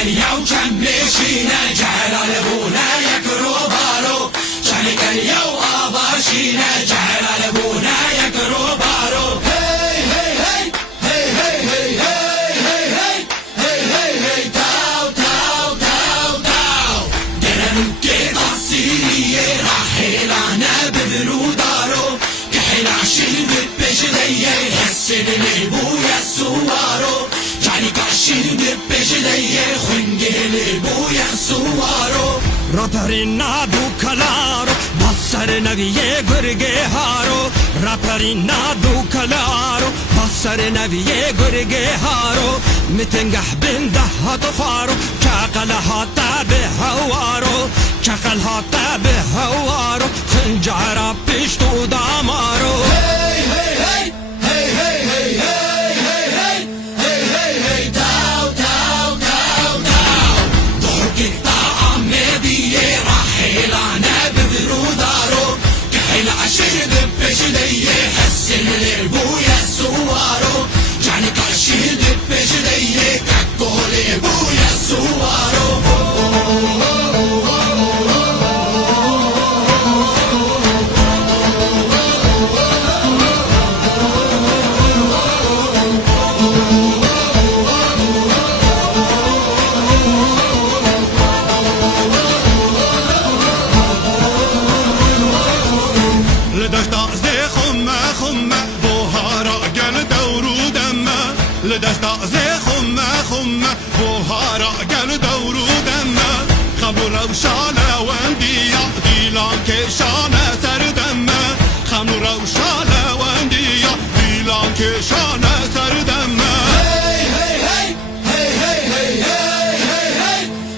قلیا و کم بشینه جلال بونه یک روبارو جان قلیا و آباشینه جلال بونه یک روبارو هی هی هی هی هی هی هی هی هی هی تاو تاو تاو تاو درنو که قصیریه راحلانه بدرو دارو که حلاشین بپشدیه حسن لیبوی سوارو جانی کاشین بپشدیه خونگل بوی سوارو راپرینا دو کلارو بسر نویه گرگه هارو راپرینا دو کلارو بسر نویه گرگه هارو متنگه بنده هاتو خارو چاقل هاتا به هوارو چاقل هاتا به هوارو خنجارا پیشتو دامارو هی هی هی هی هی هی هی هی هی هی تاو تاو تاو تاو ضحك الطعام بيه راحلانه بدرو دارو كحل عشر ببشديه حسن لبويا سوارو جاني كاشي ببشديه كاكول بويا سوارو لدشتا زي خمة بوهارا قل دورو دمه خمر وشالة واندية ديلان كيشانة سردمه خمر وشالة واندية ديلان كيشانة سردمه هي هي هي هي هي هي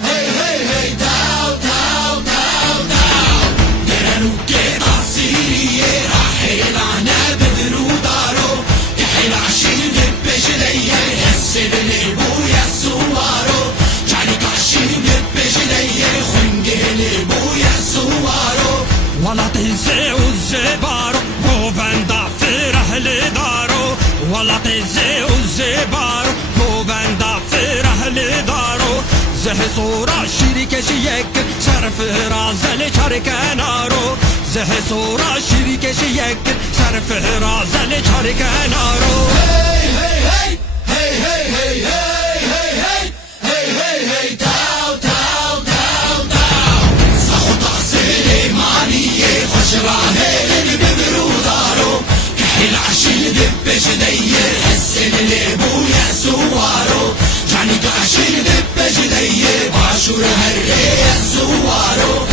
هي هي هي تاو تاو تاو تاو درنو كي قصيرية راحلانه بدرو دارو كحل عشين ببشديه حسن لبويا سوارو جاني كاشين ببشديه خونگل بويا سوارو ولا تنسي والزبارو گووندا فره لدارو ولا تنسي والزبارو گووندا فره لدارو زه سورا شیری کشی یک صرف رازل چار کنارو زه سورا شیری کشی یک صرف رازل چار کنارو هی هی هی هی هی هی هی هی هی هی تاو تاو تاو تاو سخو تقصیر مانیه خوش راهل ببرو دارو كحل عشين ببشديه حسن لبويا سوارو جاني كاشين ببشديه باشور هرية سوارو